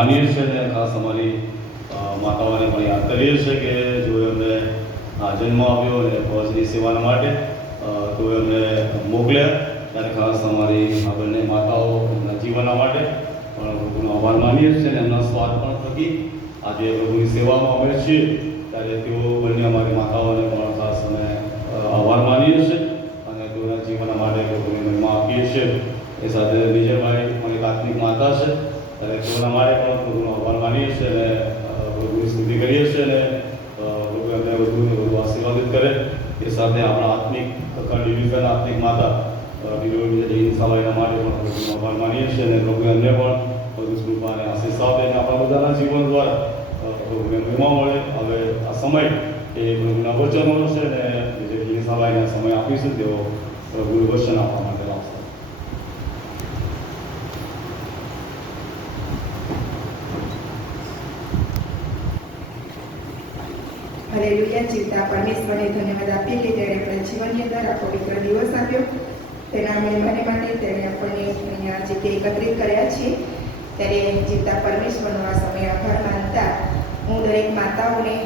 માનીએ છીએ અને ખાસ અમારી માતાઓને પણ યાદ કરીએ છીએ કે જો એમને આ જન્મ આપ્યો અને ફોજની સેવાના માટે તો એમને મોકલ્યા, ત્યારે ખાસ અમારી આ બંને માતાઓ એમના જીવનના માટે પણ પ્રભુનો આભાર માનીએ છીએ અને એમના સ્વાદ પણ થકી આજે પ્રભુની સેવામાં અમે છીએ, ત્યારે તેઓ બંને અમારી માતાઓને પણ ખાસ અમે આભાર માનીએ છીએ અને તેઓના જીવનના માટે પ્રભુની મહિમા આપીએ છીએ. એ સાથે વિજયભાઈ અમારી કાત્મિક માતા છે, ત્યારે તેઓના માટે પણ પ્રભુનો આભાર માનીએ છીએ અને પ્રભુની સ્તુતિ કરીએ છીએ અને પ્રભુ એમને વધુ આશીર્વાદિત કરે. એ સાથે આપણા આત્મિક ડિવિઝન આત્મિક માતા જૈન સભાના માટે પણ પ્રભુનો આભાર માનીએ છીએ અને પ્રભુ એમને પણ વધુ કૃપા અને આશીષ આપે અને આપણા બધાના જીવન દ્વારા પ્રભુને મહિમા મળે. હવે આ સમય એ પ્રભુના વચનોનો છે અને જે જૈન સભાના સમય આપીશું તેઓ પ્રભુનું વચન આપવા માટે લાવશે. હાલેલુયા. જીવતા પરમેશ્વરને ધન્યવાદ આપીએ કે તેણે આપણા જીવનની અંદર આ પવિત્ર દિવસ આપ્યો. તેના મહેમાને માટે તેણે આપણને અહીંયા જે તે એકત્રિત કર્યા છે, ત્યારે જીવતા પરમેશ્વરનો આ સમય આભાર માનતા હું દરેક માતાઓને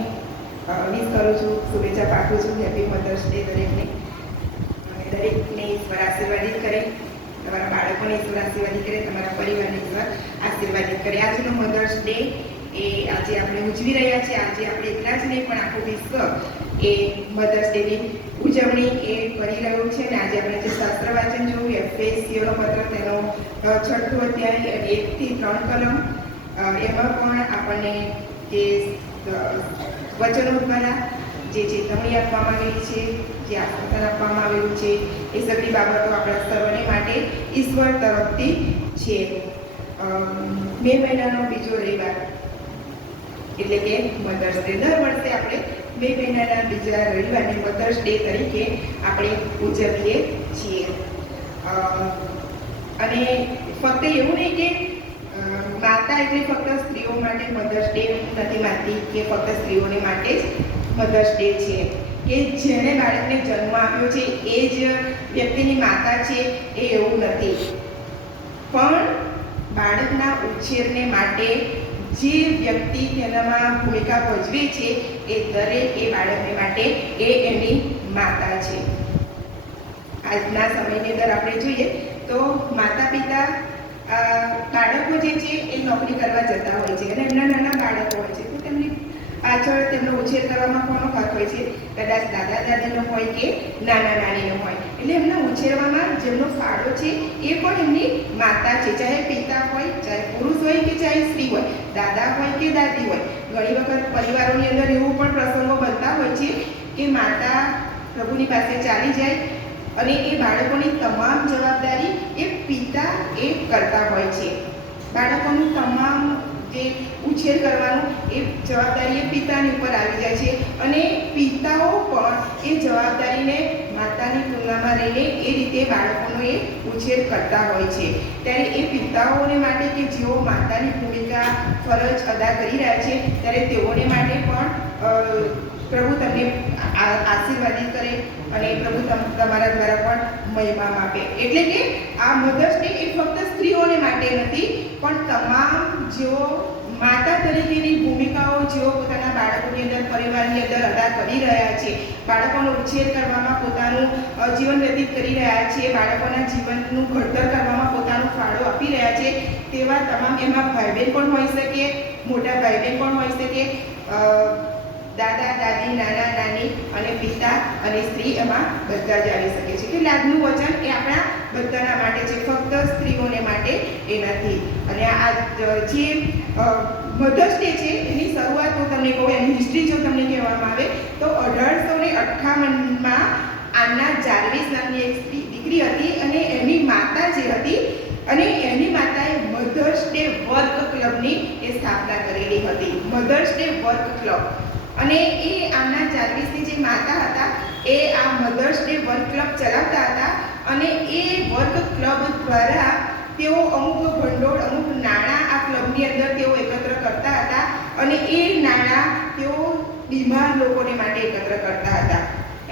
વિશ કરું છું, શુભેચ્છા પાઠવું છું. હેપી મધર્સ ડે દરેકને. અને દરેકને ઈશ્વર આશીર્વાદિત કરે, તમારા બાળકોને ઈશ્વર આશીર્વાદિત કરે, તમારા પરિવારને ઈશ્વર આશીર્વાદિત કરે. આજનો મધર્સ ડે એ આજે આપણે ઉજવી રહ્યા છીએ. આજે આપણે એકલા જ નહીં પણ આખું વિશ્વ એ મધર્સ ડેની ઉજવણી એ કરી રહ્યું છે. અને આજે આપણે જે શાસ્ત્ર વાંચન જોયું એફએસીઓનો પત્ર તેનો 6થો અધ્યાય 1 થી 3 કલમ, એમાં પણ આપણને જે વચનો દ્વારા જે ચેતવણી આપવામાં આવેલી છે, જે આશ્વાસન આપવામાં આવેલું છે, એ સગળી બાબતો આપણા સર્વને માટે ઈશ્વર તરફથી છે. મે મહિનાનો બીજો રવિવાર એટલે કે મધર્સ ડે. દર વર્ષે આપણે મે મહિનાના બીજા રવિવારને મધર્સ ડે તરીકે આપણે ઉજવીએ છીએ. અને ફક્ત એવું નહીં કે માતા એટલે ફક્ત સ્ત્રીઓ માટે મધર્સ ડે નથી માનતી કે ફક્ત સ્ત્રીઓને માટે જ મધર્સ ડે છે, કે જેણે બાળકને જન્મ આપ્યો છે એ જ વ્યક્તિની માતા છે એ એવું નથી. પણ બાળકના ઉછેરને માટે જે વ્યક્તિ તેનામાં ભૂમિકા ભજવે છે એ દરેક એ બાળકને માટે એ એની માતા છે. આજના સમયની અંદર આપણે જોઈએ તો માતા પિતા બાળકો જે છે એ નોકરી કરવા જતા હોય છે અને એમના નાના બાળકો હોય છે, તો તેમની પાછળ તેમનો ઉછેર કરવામાં કોનો હાથ હોય છે? કદાચ દાદા દાદીનો હોય કે નાના નાનીનો હોય. એટલે એમના ઉછેરવામાં જેમનો ફાળો છે એ પણ એમની માતા છે, ચાહે પિતા હોય, ચાહે પુરુષ હોય કે ચાહે સ્ત્રી હોય, દાદા હોય કે દાદી હોય. ઘણી વખત પરિવારોની અંદર એવું પણ પ્રસંગો બનતા હોય છે કે માતા પ્રભુની પાસે ચાલી જાય અને એ બાળકોની તમામ જવાબદારી એ પિતા એ કરતા હોય છે. બાળકોનું તમામ જે ઉછેર કરવાનું એ જવાબદારી એ પિતાની ઉપર આવી જાય છે અને પિતાઓ પણ એ જવાબદારીને માતાની તુલનામાં રહીને એ રીતે બાળકોનો એ ઉછેર કરતા હોય છે. ત્યારે એ પિતાઓને માટે કે જેઓ માતાની ભૂમિકા ફરજ અદા કરી રહ્યા છે, ત્યારે તેઓને માટે પણ પ્રભુ તમને આશીર્વાદિત કરે અને પ્રભુ તમારા દ્વારા પણ મહિમા આપે. એટલે કે આ મધર્સ ડે એ ફક્ત સ્ત્રીઓને માટે નથી, પણ તમામ જેઓ માતા તરીકેની ભૂમિકાઓ જેઓ પોતાના બાળકોની અંદર, પરિવારની અંદર અદા કરી રહ્યા છે, બાળકોનો ઉછેર કરવામાં પોતાનું જીવન વ્યતીત કરી રહ્યા છે, બાળકોના જીવનનું ઘડતર કરવામાં પોતાનો ફાળો આપી રહ્યા છે, તેવા તમામ, એમાં ભાઈ બહેન પણ હોઈ શકે, મોટા ભાઈ બહેન પણ હોઈ શકે, દાદા દાદી, નાના નાની અને પિતા અને સ્ત્રી, એમાં બધા જ આવી શકે છે. કે આજનું વચન એ આપણા બધાના માટે છે, ફક્ત સ્ત્રીઓને માટે એ નથી. અને આ જે મધર્સ ડે છે એની શરૂઆત હું તમને કહું, એની હિસ્ટ્રી જો તમને કહેવામાં આવે તો 1858માં આન્ના જાર્વિસ નામની એક દીકરી હતી અને એની માતા જે હતી અને એની માતાએ મધર્સ ડે વર્ક ક્લબની એ સ્થાપના કરેલી હતી. Mothers day work club. અને એ આન્ના જાર્વિસની જે માતા હતા એ આ મધર્સ ડે વર્ક ક્લબ ચલાવતા હતા અને એ વર્ક ક્લબ દ્વારા તેઓ અમુક ભંડોળ, અમુક નાણાં આ ક્લબની અંદર તેઓ એકત્ર કરતા હતા અને એ નાણાં તેઓ બીમાર લોકોને માટે એકત્ર કરતા હતા.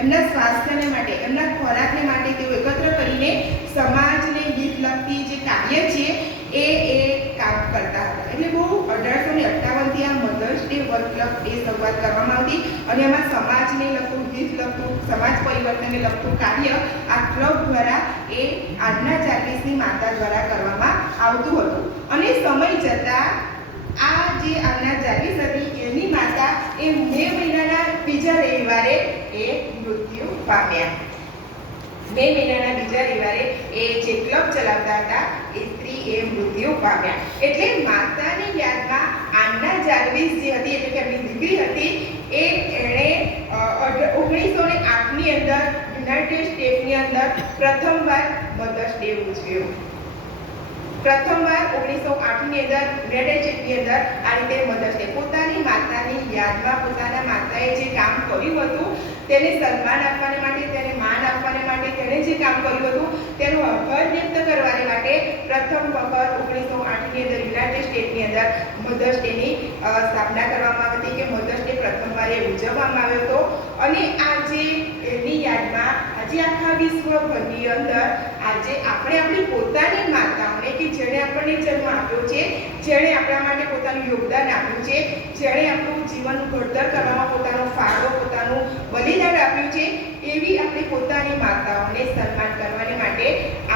એમના સ્વાસ્થ્યને માટે, એમના ખોરાકને માટે તેઓ એકત્ર કરીને સમાજને હિત લગતી જે કાર્ય છે એ કામ કરતા હતા. એટલે બહુ મધર્સ ડે વર્કશોપ એ શરૂઆત કરવામાં આવતી અને એમાં સમાજને લગતું હિત લગતું સમાજ પરિવર્તનને લગતું કાર્ય આ ક્લબ દ્વારા એ આજના 40ની માતા દ્વારા કરવામાં આવતું હતું. અને સમય જતાં આ જે આજના 40 હતી એની માતા એ મે મહિનાના બીજા રવિવારે એ મૃત્યુ પામ્યા. મે મહિનાના બીજા રવિવારે એ જે ક્લબ ચલાવતા હતા એ સ્ત્રી એ મૃત્યુ પામ્યા. એટલે માતાની યાદમાં આન્ના જાર્વિસ જે હતી એટલે કે એમની દીકરી હતી એ એણે 1908ની અંદર યુનાઇટેડ સ્ટેટ્સની અંદર પ્રથમવાર મધર્સ ડે ઉજવ્યો. પ્રથમવાર 1908ની અંદર યુનાઇટેડ સ્ટેટ્સની અંદર આ રીતે મધર્સ ડે પોતાની માતાની યાદમાં પોતાના માતાએ જે કામ કર્યું હતું તેને સન્માન આપવાને માટે, તેને માન આપવાને માટે, તેણે જે કામ કર્યું હતું તેનો આભાર વ્યક્ત કરવાને માટે પ્રથમ વખત 1908ની અંદર યુનાઇટેડ સ્ટેટ્સની અંદર મધર્સ ડેની સ્થાપના કરવામાં આવી હતી કે મધર્સ ડે પ્રથમવાર ઉજવવામાં આવ્યો હતો. અને આજે એની યાદમાં આજે આખા વિશ્વભરની અંદર આજે આપણે આપણી પોતાની માતાઓને કે જેણે આપણને જન્મ આપ્યો છે, જેણે આપણા માટે પોતાનું યોગદાન આપ્યું છે, જેણે આપણું જીવનનું ઘડતર કરવામાં પોતાનો ફાળો, પોતાનું બલિદાન આપ્યું છે, એવી આપણી પોતાની માતાઓને સન્માન કરવાને માટે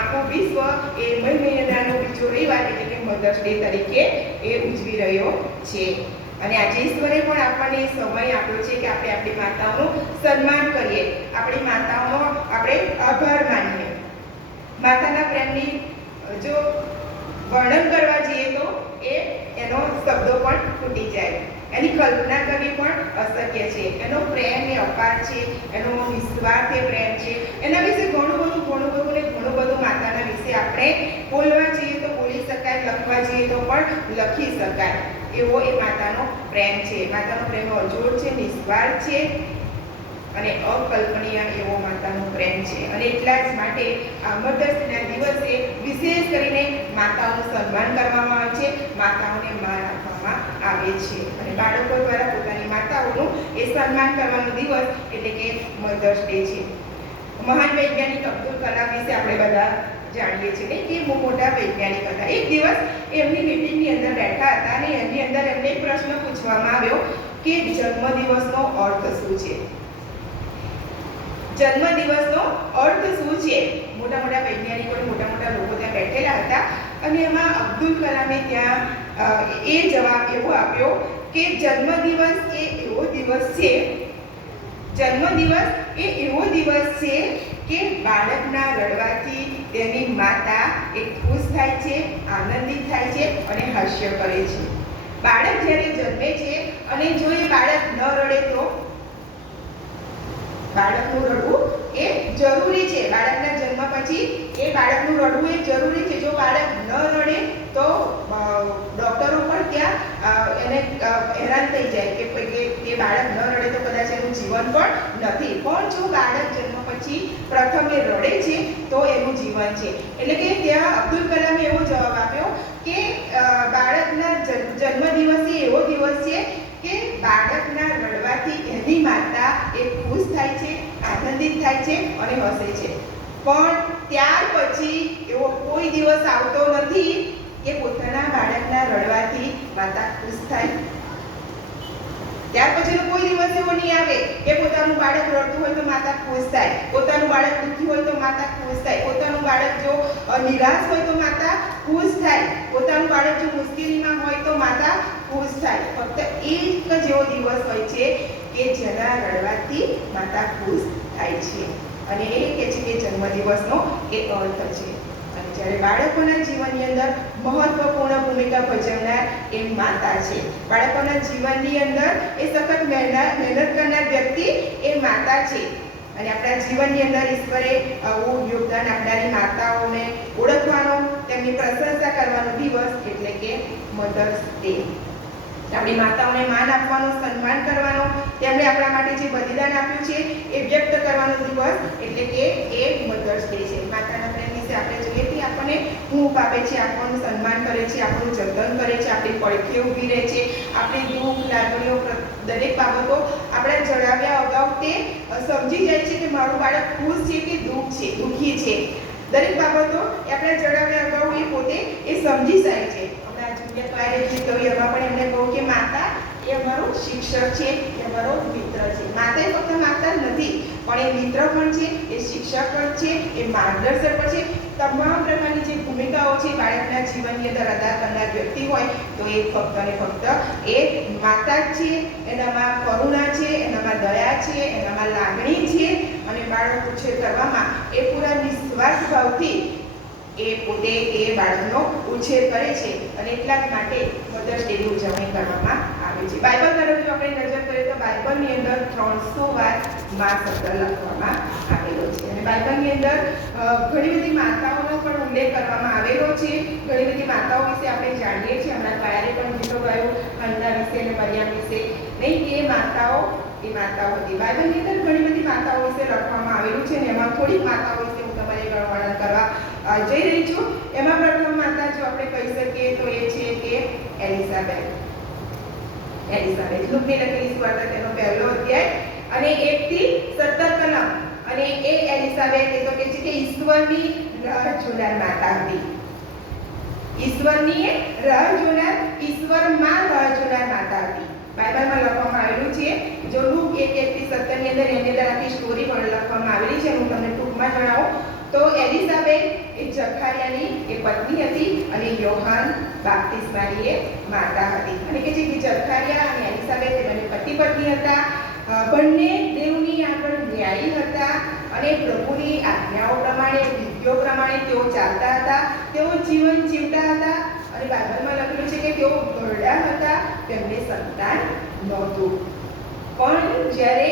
આખું વિશ્વ એ મે મહિનાનો બીજો રવિવાર એટલે કે મધર્સ ડે તરીકે એ ઉજવી રહ્યો છે. અને આજે ઈશ્વરે પણ આપણને સમય આપ્યો છે કે આપણે આપણી માતાઓનું સન્માન કરીએ, આપણી માતાઓનો આપણે આભાર માનીએ. માતાના પ્રેમની જો વર્ણન કરવા જઈએ તો એનો શબ્દો પણ તૂટી જાય, એની કલ્પના કરવી પણ અશક્ય છે. એનો પ્રેમ એ અપાર છે, એનો નિસ્વાર્થ પ્રેમ છે. એના વિશે ઘણું બધું માતાના વિશે આપણે બોલવા જઈએ તો બોલી શકાય, લખવા જઈએ તો પણ લખી શકાય. એવો એ માતાનો પ્રેમ છે. માતાનો પ્રેમ અજોડ છે, નિસ્વાર્થ છે અને અકલ્પનીય એવો માતાનો પ્રેમ છે. અને એટલા જ માટે આ મધર્સ ડેના દિવસે વિશેષ કરીને માતાઓનું સન્માન કરવામાં આવે છે, માતાઓને માન આપવામાં આવે છે. અને બાળકો દ્વારા પોતાની માતાઓનું એ સન્માન કરવાનો દિવસ એટલે કે મધર્સ ડે છે. મહાન વૈજ્ઞાનિક અબ્દુલ કલામ વિશે આપણે બધા જાણીએ છીએ કે બહુ મોટા વૈજ્ઞાનિક હતા. એક દિવસ એમની મીટિંગની અંદર બેઠા હતા અને એની અંદર એમને એક પ્રશ્ન પૂછવામાં આવ્યો કે જન્મદિવસનો અર્થ શું છે? જન્મદિવસનો અર્થ શું છે? મોટા વૈજ્ઞાનિકો, મોટા લોકો ત્યાં બેઠેલા હતા અને એમાં અબ્દુલ કલામે ત્યાં એ જવાબ એવો આપ્યો કે જન્મદિવસ એ એવો દિવસ છે, જન્મદિવસ એ એવો દિવસ છે કે બાળકના રડવાથી તેની માતા એ ખુશ થાય છે, આનંદિત થાય છે અને હાસ્ય કરે છે. બાળક જ્યારે જન્મે છે અને જો એ બાળક ન રડે તો બાળકનું રડવું એ જરૂરી છે. બાળકના જન્મ પછી એ બાળકનું રડવું એ જરૂરી છે. જો બાળક ન રડે તો ડૉક્ટરો પણ ત્યાં એને હેરાન થઈ જાય કે બાળક ન રડે તો કદાચ એનું જીવન પણ નથી. પણ જો બાળક જન્મ પછી પ્રથમ એ રડે છે તો એનું જીવન છે. એટલે કે ત્યાં અબ્દુલ કલામે એવો જવાબ આપ્યો કે બાળકના જન્મદિવસ એ એવો દિવસ છે કે બાળકના રડવાથી એની માતા એ ખુશ થાય છે, આનંદિત થાય છે અને હસે છે. પણ ત્યાર પછી એવો કોઈ દિવસ આવતો નથી કે પોતાના બાળકના રડવાથી માતા ખુશ થાય. ત્યાર પછીનો કોઈ દિવસ એવો નહીં આવે કે પોતાનું બાળક રડતું હોય તો માતા ખુશ થાય, પોતાનું બાળક દુઃખી હોય તો માતા ખુશ થાય, પોતાનું બાળક જો નિરાશ હોય તો માતા ખુશ થાય, પોતાનું બાળક જો મુશ્કેલીમાં હોય તો માતા ખુશ થાય. ફક્ત એક જ એવો દિવસ હોય છે કે જેના રડવાથી માતા ખુશ થાય છે અને એ કહે છે કે જન્મદિવસનો એ અર્થ છે. અને જ્યારે બાળકોના જીવનની અંદર મહત્વપૂર્ણ ભૂમિકા ભજવનાર એ માતા છે. બાળકોના જીવનની અંદર એ સખત મહેનત કરનાર વ્યક્તિ એ માતા છે. અને આપણા જીવનની અંદર ઈશ્વરે આવું યોગદાન આપનારી માતાઓને ઓળખવાનો, તેમની પ્રશંસા કરવાનો દિવસ એટલે કે મધર્સ ડે. આપણી માતાઓને માન આપવાનો, સન્માન કરવાનો, તેમણે આપણા માટે જે બલિદાન આપ્યું છે એ વ્યક્ત કરવાનો દિવસ એટલે કે એ મધર્સ ડે છે. માતાના પ્રેમ વિશે આપણે જોઈએ તે આપણને હૂંફ આપે છે, આપણનું સન્માન કરે છે, આપણું જતન કરે છે, આપણી પડખે ઊભી રહે છે, આપણી દુઃખ લાગણીઓ દરેક બાબતો આપણે જણાવ્યા અગાઉ તે સમજી જાય છે કે મારું બાળક ખુશ છે કે દુઃખી છે. દરેક બાબતો આપણે જણાવ્યા અગાઉ એ પોતે એ સમજી જાય છે. હમણાં જુનિયર ક્લાસ કહ્યું એમાં પણ એમને કહું કે માતા એ શિક્ષક છે, એ અમારો મિત્ર છે. માતા એ ફક્ત માતા જ નથી, પણ એ મિત્ર પણ છે, એ શિક્ષક પણ છે, એ માર્ગદર્શક પણ છે. તમામ પ્રકારની જે ભૂમિકાઓ છે બાળકના જીવનની અંદર અદા કરનાર વ્યક્તિ હોય તો એ ફક્ત ને ફક્ત એ માતા જ છે. એનામાં કરુણા છે, એનામાં દયા છે, એનામાં લાગણી છે, અને બાળક ઉછેર કરવામાં એ પૂરા નિસ્વાર્થ ભાવથી એ પોતે એ બાળકનો ઉછેર કરે છે, અને એટલા જ માટે મધર્સ ડેની ઉજવણી કરવામાં આવે છે. બાઇબલ તરફ જો આપણે નજર કરીએ તો બાઇબલની અંદર 300 વાર મા શબ્દ લખવામાં આવેલો છે, અને બાઇબલની અંદર ઘણી બધી માતાઓનો પણ ઉલ્લેખ કરવામાં આવેલો છે. ઘણી બધી માતાઓ વિશે આપણે જાણીએ છીએ. હમણાં પાયારે પણ ગીતો ગાયું હન્ના વિશે અને મરિયમ વિશે. નહીં, એ માતાઓ હતી. બાઇબલની અંદર ઘણી બધી માતાઓ વિશે લખવામાં આવેલું છે, અને એમાં થોડીક માતાઓ વિશે હું તમારે વર્ણન કરવા જઈ રહી છું. એમાં પ્રથમ માતા જો આપણે કહી શકીએ તો એ છે કે એલિઝાબેથ. લુકની લખેલી સુવાર્તા તેનો 1લો અધ્યાય અને 1 થી 17 કલમ. અને એ એલિઝાબેથ એ તો કે છે કે ઈશ્વરની રાહ જોનાર માતા હતી. ઈશ્વરની રાહ જોનાર, ઈશ્વરમાં રાહ જોનાર માતા હતી. બાઇબલમાં લખવામાં આવેલું છે. જો લુક 1:1 થી 17 ની અંદર એની અંદર આખી સ્ટોરી પણ લખવામાં આવેલી છે. હું તમને ટૂંકમાં જણાવું તો એલિઝાબેથ એ જખારિયાની એ પત્ની હતી, અને યોહાન બાપ્તિસ્માની એ માતા હતી. અને કે જે જખારિયા અને એલિઝાબેથ એ બંને પતિ પત્ની હતા. બંને દેવની આગળ ન્યાયી હતા, અને પ્રભુની આજ્ઞાઓ પ્રમાણે, વિધિઓ પ્રમાણે તેઓ ચાલતા હતા. તેઓ જીવન જીવતા હતા, અને બાઇબલમાં લખેલું છે કે તેઓ ઘરડા હતા, તેમને સંતાન નહોતું. પણ જ્યારે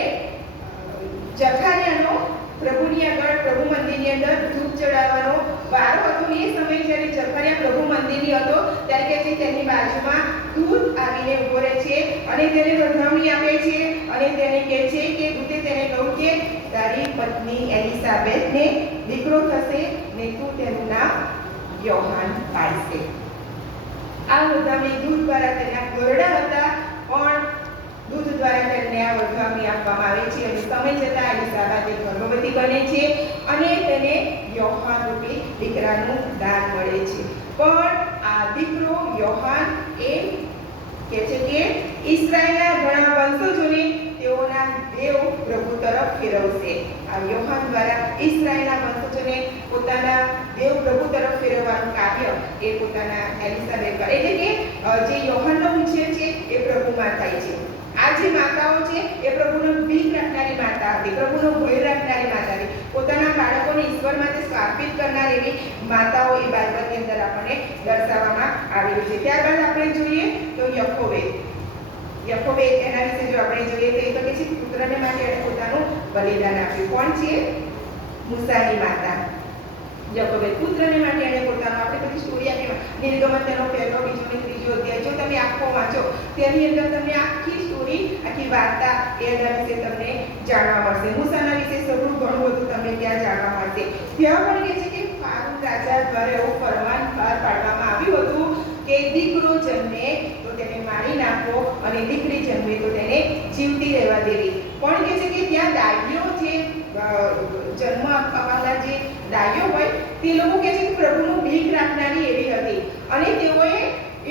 જખારિયાનો પ્રભુની આગળ પ્રભુ મંદિરની અંદર ધૂપ ચડાવવાનો વારો હતો, એ સમયે જ્યારે જખારિયા પ્રભુ મંદિરની હતો ત્યારે કે છે તેની બાજુમાં દૂત આવીને ઊભો રહે છે, અને તેને વધામણી આપે છે, અને તેને કહે છે કે દૂતે તેને કહ્યું કે તારી પત્ની એલિઝાબેથને દીકરો થશે, ને તું તેનું નામ યોહાન પાડશે. આ વધામણી દૂત દ્વારા તેના ઘરડા હતા, પણ દૂત દ્વારા તેમને આ વધામણી આપવામાં આવે છે, અને સમય જતાં એલિઝાબેથ ગર્ભવતી બને છે, અને તેને યોહાન રૂપી દીકરાનું દાન મળે છે. પણ આ દીકરો યોહાન એ કહે છે કે ઈસરાયેલના ઘણા વંશજોને તેઓના દેવ પ્રભુ તરફ ફેરવશે. આ યોહાન દ્વારા ઈસરાયેલના વંશજોને પોતાના દેવ પ્રભુ તરફ ફેરવવાનું કાર્ય એ પોતાના એલિઝાબેથ કરે. એટલે કે જે યોહાનનો ઉછેર છે એ પ્રભુમાં થાય છે. આ જે માતાઓ છે એ પ્રભુનો બીક રાખનારી માતા હતી, પ્રભુનો ભય રાખનારી માતા હતી. પોતાના બાળકોને ઈશ્વર માટે સમર્પિત કરનાર એવી માતાઓ એ બાઇબલની અંદર આપણને દર્શાવવામાં આવેલી છે. ત્યારબાદ આપણે જોઈએ તો યકોબે એના વિશે જો આપણે જોઈએ તો એ તો કે છે પુત્રને માટે એણે પોતાનું બલિદાન આપ્યું. કોણ છે? મૂસાની માતા. યાકોબે પુત્રને માટે એણે પોતાનો, આપણે બધી સ્ટોરી આપી નિર્ગમન તેનો 1લો, 2જો અને 3જો અધ્યાય જો તમે આખો વાંચો તેની અંદર તમને આખી સ્ટોરી, આખી વાર્તા એના વિશે તમને જાણવા મળશે. મૂસાના વિશે સઘળું ઘણું બધું તમને ત્યાં જાણવા મળશે. ત્યાં પણ કહે છે કે ફારૂક રાજા દ્વારા એવો ફરમાન બહાર પાડવામાં આવ્યું હતું કે દીકરો જન્મે તો તેને મારી નાખો, અને દીકરી જન્મે તો તેને જીવતી રહેવા દેવી. પણ કહે છે કે ત્યાં દાઈઓ જે જન્મ આપવાના જે દાઈઓ હોય તે લોકો કહે છે કે પ્રભુનું બીક રાખનારી એવી હતી, અને તેઓએ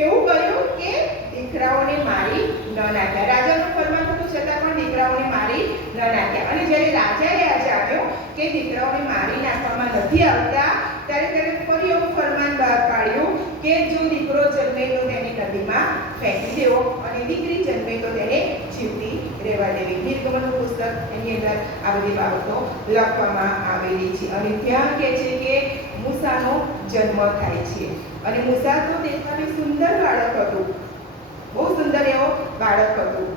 એવું કર્યું કે દીકરાઓને મારી ન નાખ્યા. રાજાનું ફરમાન હતું છતાં પણ દીકરાઓને મારી ન નાખ્યા. અને જ્યારે રાજાએ આ જાણ્યો કે દીકરાઓને મારી નાખવામાં નથી આવતા, ત્યારે ફરી એવું ફરમાન બહાર પાડ્યું કે જો દીકરો જન્મે તો તેને નદીમાં ફેંકી દેવો, અને દીકરી જન્મે તો તેને જીવતી રહેવા દેવી. નિર્ગમનનું પુસ્તક એની અંદર આ બધી બાબતો લખવામાં આવેલી છે. અને ત્યાં કહે છે કે મૂસાનો જન્મ થાય છે, અને મૂસા તો દેખાવે સુંદર બાળક હતું, બહુ સુંદર એવો બાળક હતું,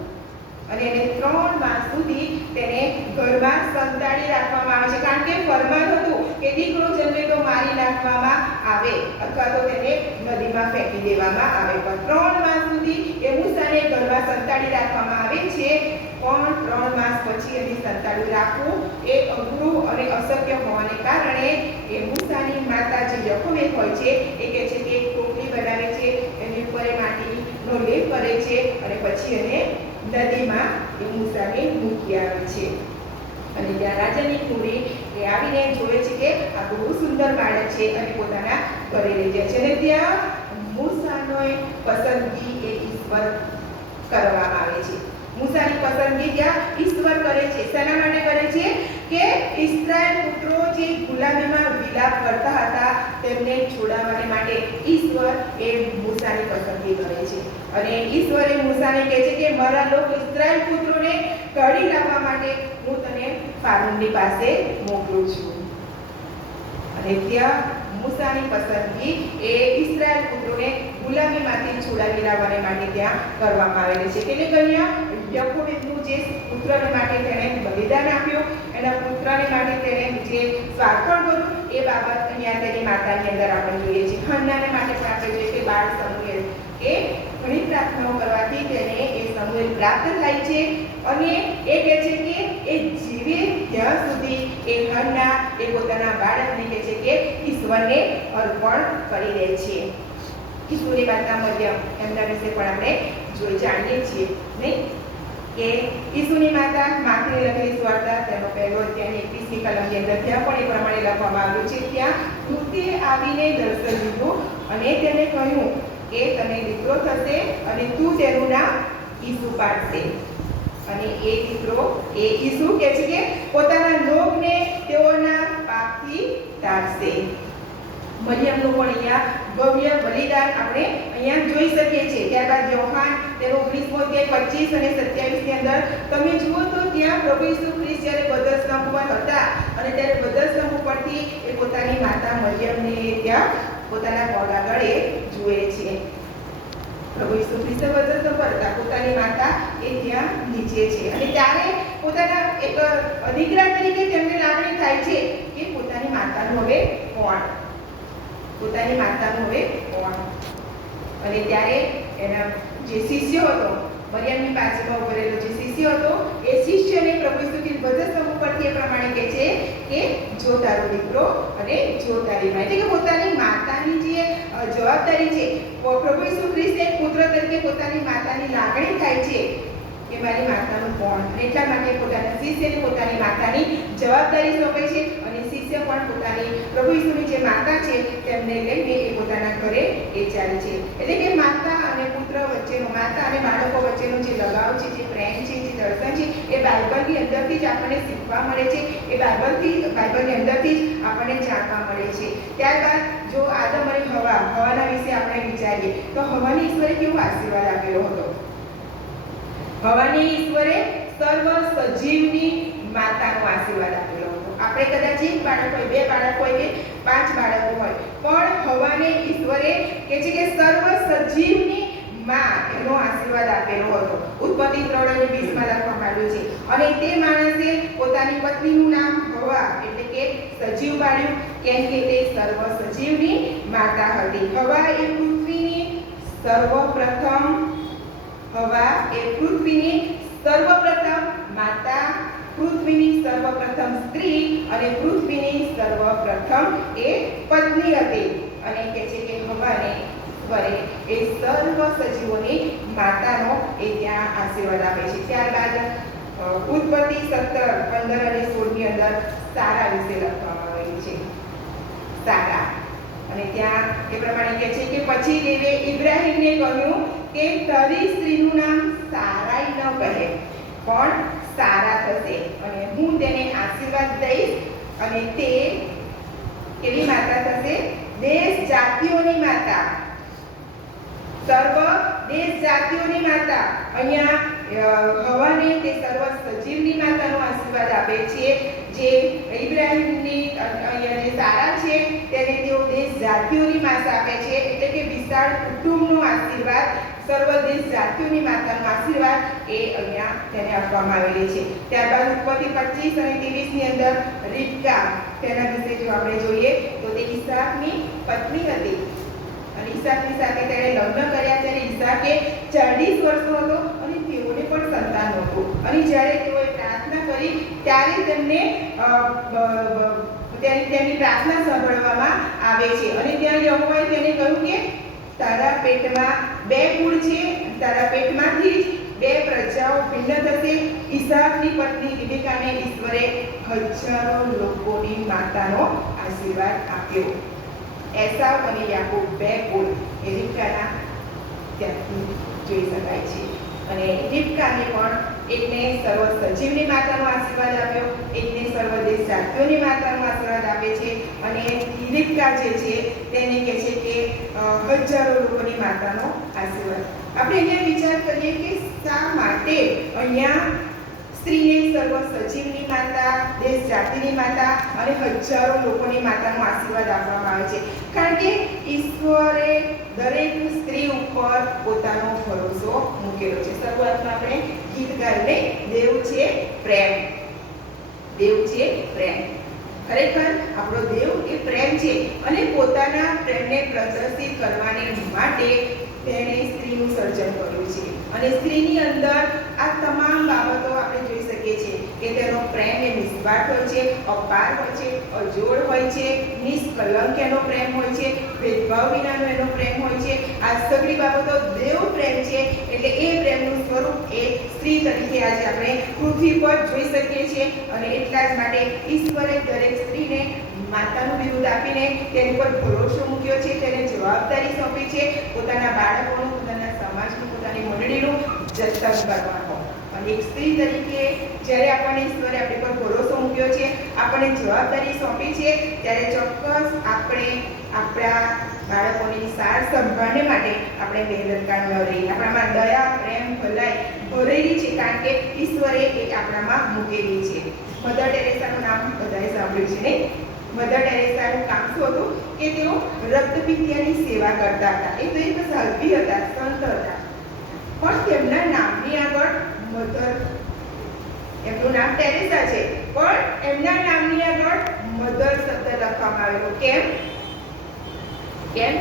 અને એને 3 માસ સુધી તેને ઘરમાં સંતાડી રાખવામાં આવે છે. કારણ કે ફરમાન હતું કે દીકરો જન્મે તો મારી નાખવામાં આવે, અથવા તો તેને નદીમાં ફેંકી દેવામાં આવે. પણ 3 માસ સુધી એ મૂસાને ઘરમાં સંતાડી રાખવામાં આવે છે. પણ 3 માસ પછી એને સંતાડી રાખવું એ અઘરું અને અશક્ય હોવાને કારણે એ મૂસાની માતા જે યકોબે હોય છે એ કહે છે કે એક ટોપલી બનાવે છે, એની ઉપર માટીનો લેપ કરે છે, અને પછી એને નદીમાં એ મૂસાને મૂકી આવે છે. અને ત્યાં રાજાની કુંવરી એ આવીને જોવે છે કે આ બહુ સુંદર બાળક છે, અને પોતાના ઘરે લઈ જાય છે. અને ત્યાં મૂસાનો પસંદગી એ ઈશ્વર કરવામાં આવે છે. મૂસાની પસંદગી ત્યાં ઈશ્વર કરે છે. શેના માટે કરે છે? કે ઇસ્રાએલ પુત્રો જે ગુલામીમાં વિલાપ કરતા હતા તેમને છોડાવવા માટે ઈશ્વર એ મૂસાની પસંદગી કરે છે. અને ઈશ્વરે મૂસાને કહે છે કે મારા લોકો ઇસ્રાએલ પુત્રોને કાઢી લાવવા માટે હું તને ફારૂનની પાસે મોકલું છું. અને ત્યાં મૂસાની પસંદગી એ ઇસ્રાએલ પુત્રોને ગુલામીમાંથી છોડાવી લાવવા માટે ત્યાં કરવામાં આવેલી છે. એટલે કન્યા યાકોબનું જે પુત્રને માટે તેણે બલિદાન આપ્યું, એના પુત્રને માટે તેણે જે સ્વાર્પણ કર્યું એ બાબત અહીંયા તેની માતાની અંદર આપણે જોઈએ છીએ. હન્નાને માટે પણ આપણે જોઈએ કે બાળ સમુએલ એ ઘણી પ્રાર્થનાઓ કરવાથી તેને એ સમુએલ પ્રાપ્ત થાય છે. અને એ કહે છે કે એ જીવે ત્યાં સુધી એ હન્ના એ પોતાના બાળકને કહે છે કે ઈશ્વરને અર્પણ કરી દે છે. ઈશ્વરની માતા મરિયમ એમના વિશે પણ આપણે જાણીએ છીએ નહીં કે ઈસુની માતા માથે લખેલી સુવાર્તા તેનો પહેલો અધ્યાય 21મી કલમની અંદર ત્યાં પણ એ પ્રમાણે લખવામાં આવ્યું છે. ત્યાં દૂતે આવીને દર્શન દીધું અને તેને કહ્યું કે તને દીકરો થશે અને તું તેનું નામ ઈસુ પાડશે. અને એ દીકરો એ ઈસુ કહે છે કે પોતાના લોકને તેઓના પાપથી ટાળશે. મરિયમનું પણ અહીંયા ભવ્ય બલિદાન આપણે અહીંયા જોઈ શકીએ છીએ. ત્યારબાદ યોહાન તેનો 19મો અધ્યાય 25 અને 27 ની અંદર તમે જુઓ તો ત્યાં પ્રભુ ઈસુ ખ્રિસ્ત જ્યારે વધસ્તંભ પર હતા અને ત્યારે વધસ્તંભ ઉપરથી એ પોતાની માતા મરિયમને ત્યાં પોતાના પગ આગળ એ જુએ છે. પ્રભુ ઈસુ ખ્રિસ્ત વધસ્તંભ પર હતા, પોતાની માતા એ ત્યાં નીચે છે. અને ત્યારે પોતાના એક અધિકાર તરીકે તેમને લાગણી થાય છે કે પોતાની માતાનું હવે કોણ, પોતાની માતાનું હવે કોણ. અને ત્યારે એના જે શિષ્ય હતો, મરિયમની પાસેમાં ઉભો રહેલો જે શિષ્ય હતો એ શિષ્યને પ્રભુ ઈસુ ખ્રિસ્ત વધસ્તંભ ઉપરથી એ પ્રમાણે કહે છે કે જો તારો દીકરો અને જો તારી માં, એટલે કે પોતાની માતાની જે જવાબદારી છે, પ્રભુ ઈસુ ખ્રિસ્ત એક પુત્ર તરીકે પોતાની માતાની લાગણી થાય છે કે મારી માતાનું કોણ. અને એટલા માટે પોતાના શિષ્યને પોતાની માતાની જવાબદારી સોંપે છે. અને શિષ્ય પણ પોતાની પ્રભુ ઈસુની જે માતા છે તેમને લઈને એ પોતાના ઘરે એ ચાલે છે. એટલે કે માતા અને પુત્ર વચ્ચેનો, માતા અને બાળકો વચ્ચેનો જે લગાવ છે, જે પ્રેમ છે, જે દર્શન છે એ બાઇબલની અંદરથી જ આપણને શીખવા મળે છે. એ બાઇબલની અંદરથી જ આપણને જાણવા મળે છે. ત્યારબાદ જો આદમ અને હવાના વિશે આપણે વિચારીએ તો હવાને ઈશ્વરે કેવો આશીર્વાદ આપેલો હતો? હવાને ઈશ્વરે સર્વ સજીવની માતાનો આશીર્વાદ આપેલો હતો. આપણે કદાચ એક બાળક હોય, બે બાળક હોય કે 5 બાળકો હોય, પણ હવાને ઈશ્વરે કહે છે કે સર્વ સજીવની માં એનો આશીર્વાદ આપેલો હતો. ઉત્પત્તિ 3:20 લખવામાં આવ્યું છે. અને તે માણસે પોતાની પત્નીનું નામ હવા એટલે કે સજીવ પાડ્યું, કેમ કે તે સર્વ સજીવની માતા હતી. હવા એ પૃથ્વીની સર્વપ્રથમ માતા, પૃથ્વીની સર્વપ્રથમ સ્ત્રી અને પૃથ્વીની સર્વપ્રથમ એ પત્ની હતી. અને કહે છે કે હવાને ઈશ્વરે એ સર્વ સજીવોની માતાનો એ ત્યાં આશીર્વાદ આપે છે. ત્યારબાદ ઉત્પત્તિ 17, 15 અને 16 ની અંદર સારા વિશે લખવામાં આવેલું છે. સારા, અને ત્યાં એ પ્રમાણે કહે છે કે પછી દેવે ઇબ્રાહીમને કહ્યું કે તારી સ્ત્રીનું નામ સારાઈ ન કહે પણ સારા થશે, અને હું તેને આશીર્વાદ દઈશ અને તે કેવી માતા થશે? દેશ જાતિઓની માતા, સર્વ દેશ જાતિઓની માતા. અહીંયા હવાને તે સર્વ સજીવની માતાનો આશીર્વાદ આપે છે. જે ઇબ્રાહીમની અહીંયા જે સારા છે તેને તેઓ દેશ જાતિઓની માતા આપે છે. એટલે કે વિશાળ કુટુંબનો આશીર્વાદ, સર્વ દેશ જાતિઓની માતાનો આશીર્વાદ એ અહીંયા તેને આપવામાં આવેલી છે. ત્યારબાદ ઉત્પત્તિ 25 અને 23 ની અંદર રિબકા, તેના વિશે જો આપણે જોઈએ તો તે ઈસાકની પત્ની હતી. અને ઈસાકની સાથે તેણે લગ્ન કર્યા ત્યારે ઈસાકે 40 વર્ષનો હતો અને તેઓને પણ સંતાન નહોતું. અને જ્યારે તેઓએ પ્રાર્થના કરી ત્યારે તેમને તેમની પ્રાર્થના સાંભળવામાં આવે છે. અને ત્યાં યહોવાએ તેને કહ્યું કે તારા પેટમાં 2 કુળ છે, તારા પેટમાંથી જ 2 પ્રજાઓ ભિન્ન થશે. ઈસાકની પત્ની રિબેકાને ઈશ્વરે હજારો લોકોની માતાનો આશીર્વાદ આપ્યો. એસાવ અને યાકૂબ 2 કુળ એ રિબકાના ત્યાંથી જોઈ શકાય છે. અને રીબકાને પણ એકને સર્વ સજીવની માતાનો આશીર્વાદ આપ્યો, એકને સર્વદેશ જાતિઓની માતાનો આશીર્વાદ આપે છે. અને રીબકા જે છે તેને કહે છે કે હજારો લોકોની માતાનો આશીર્વાદ. આપણે અહીંયા વિચાર કરીએ કે શા માટે અહીંયા સ્ત્રીને સર્વ સજીવની માતા, દેશ જાતિની માતા અને હજારો લોકોની માતાનો આશીર્વાદ આપવામાં આવે છે. કારણ કે ઈશ્વરે દરેક સ્ત્રી ઉપર પોતાનો ભરોસો મૂકેલો છે. શરૂઆતમાં આપણે ગીત ગાઈને દેવ છે પ્રેમ, દેવ છે પ્રેમ. ખરેખર આપણો દેવ એ પ્રેમ છે અને પોતાના પ્રેમને પ્રદર્શિત કરવાને માટે તેણે સ્ત્રીનું સર્જન કર્યું છે. અને સ્ત્રીની અંદર આ તમામ બાબતો આપણે જોઈ શકીએ છીએ કે તેનો પ્રેમ એ નિસ્વાર્થ હોય છે, અપાર હોય છે, અજોડ હોય છે, નિષ્કલંક એનો પ્રેમ હોય છે, ભેદભાવ વિનાનો એનો પ્રેમ હોય છે. આ સગળી બાબતો દેવ પ્રેમ છે. એટલે એ પ્રેમનું સ્વરૂપ એ સ્ત્રી તરીકે આજે આપણે પૃથ્વી પર જોઈ શકીએ છીએ. અને એટલા જ માટે ઈશ્વરે દરેક સ્ત્રીને માતાનું બિરુદ આપીને તેની પર ભરોસો મૂક્યો છે, તેને જવાબદારી સોંપી છે પોતાના બાળકોનું, પોતાના સમાજનું, પોતાની મંડળીનું જતન કરવાનો. અને એક સ્ત્રી તરીકે જ્યારે આપણને ઈશ્વરે આપણી પર ભરોસો મૂક્યો છે, આપણને જવાબદારી સોંપી છે, ત્યારે ચોક્કસ આપણે આપણા બાળકોની સાર સંભાળને માટે આપણે બેદરકાર ન રહીએ. આપણામાં દયા, પ્રેમ, ભલાઈ ભરેલી છે કારણ કે ઈશ્વરે એ આપણામાં મૂકેલી છે. મધર ટેરેસાનું નામ બધાએ સાંભળ્યું છે ને? મધર ટેરેસાનું કામ શું હતું કે તેઓ રક્તપિત્યાની સેવા કરતા હતા. એ તો એક સાધ્વી હતા, સંત હતા, પણ તેમના નામની આગળ મધર, એમનું નામ ટેરેસા છે પણ એમના નામની આગળ મધર શબ્દ લખવામાં આવેલો. કેમ? કેમ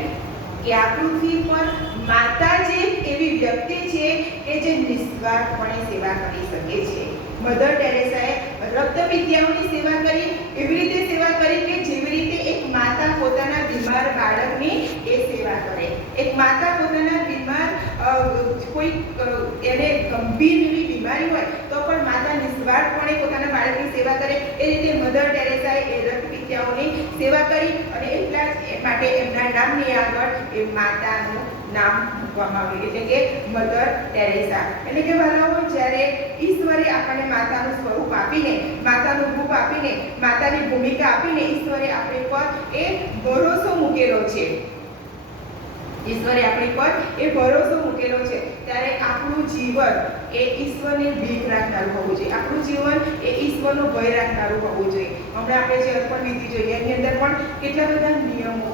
કે આ પૃથ્વી પર માતા જે એવી વ્યક્તિ છે કે જે નિસ્વાર્થપણે સેવા કરી શકે છે. મધર ટેરેસાએ રક્તપિત્યાઓની સેવા કરી, એવી રીતે સેવા કરી કે જેવી રીતે એક માતા પોતાના બીમાર બાળકની એ સેવા કરે. એક માતા પોતાના બીમાર કોઈ એને ગંભીર એવી બીમારી હોય તો પણ માતા નિસ્વાર્થપણે પોતાના બાળકની સેવા કરે. એ રીતે મધર ટેરેસાએ એ રક્તપિત્યાઓની સેવા કરી અને એટલા જ માટે એમના નામની આગળ એ માતાનું નામ મૂકવામાં આવ્યું, એટલે કે મધર ટેરેસા. એટલે કે વાલાઓ, જ્યારે ઈશ્વરે આપણને માતાનું સ્વરૂપ આપીને, માતાનું રૂપ આપીને, માતાની ભૂમિકા આપીને ઈશ્વરે આપણી પર એ ભરોસો મૂકેલો છે, ઈશ્વરે આપણી પર એ ભરોસો મૂકેલો છે, ત્યારે આપણું જીવન એ ઈશ્વરની ભીખ રાખનારું હોવું જોઈએ. આપણું જીવન એ ઈશ્વરનો ભય રાખનારું હોવું જોઈએ. હમણાં આપણે જે અર્પણ વિધિ જોઈએ એની અંદર પણ કેટલા બધા નિયમો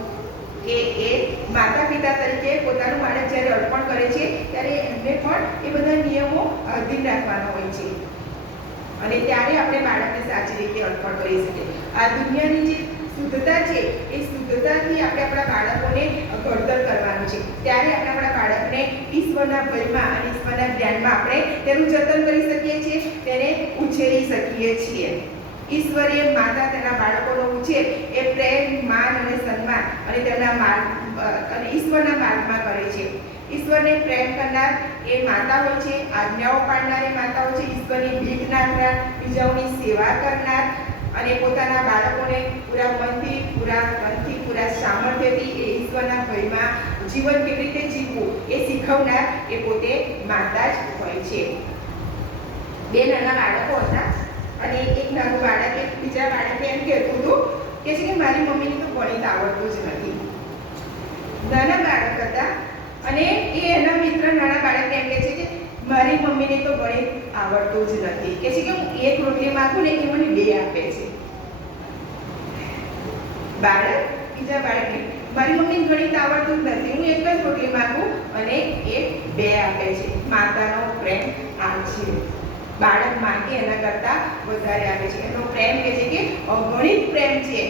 કે એ માતા પિતા તરીકે પોતાનું બાળક જ્યારે અર્પણ કરે છે ત્યારે એમને પણ એ બધા નિયમો અધીન રાખવાના હોય છે અને ત્યારે આપણે બાળકને સાચી રીતે અર્પણ કરી શકીએ. આ દુનિયાની જે શુદ્ધતા છે એ શુદ્ધતાથી આપણે આપણા બાળકોને ઘડતર કરવાનું છે. ત્યારે આપણે આપણા બાળકને ઈશ્વરના ભયમાં અને ઈશ્વરના જ્ઞાનમાં આપણે તેનું જતન કરી શકીએ છીએ, તેને ઉછેરી શકીએ છીએ. ઈશ્વરીય માતા તેના બાળકોનો ઉછેર એ પ્રેમ, માન અને સન્માન અને તેમના માર્ગ અને ઈશ્વરના માર્ગમાં કરે છે. ઈશ્વરને પ્રેમ કરનાર એ માતા હોય છે, આજ્ઞાઓ પાડનારી માતા હોય છે, ઈશ્વરની ભીખ નાખનાર, બીજાઓની સેવા કરનાર અને પોતાના બાળકોને પૂરા મનથી, પૂરા મનથી, પૂરા સામર્થ્યથી એ ઈશ્વરના ભયમાં જીવન કેવી રીતે જીવવું એ શીખવનાર એ પોતે માતા જ હોય છે. બે નાના બાળકો હતા અને એક નાનું બાળક એક બીજા બાળકને એમ કહેતું હતું કે છે કે મારી મમ્મીને તો ગણિત આવડતું જ નથી. નાના બાળક હતા અને એ એના મિત્ર નાના બાળકને એમ કહે છે કે મારી મમ્મીને તો ગણિત આવડતું જ નથી. કે છે કે હું એક રોટલી માંગું ને એ મને બે આપે છે. બાળક બીજા બાળકને મારી મમ્મીને ગણિત આવડતું જ નથી, હું એક જ રોટલી માંગું અને એ બે આપે છે. માતાનો પ્રેમ આ છે. બાળક માંગે એના કરતા વધારે આપે છે. એનો પ્રેમ કહે છે કે અગણિત પ્રેમ છે,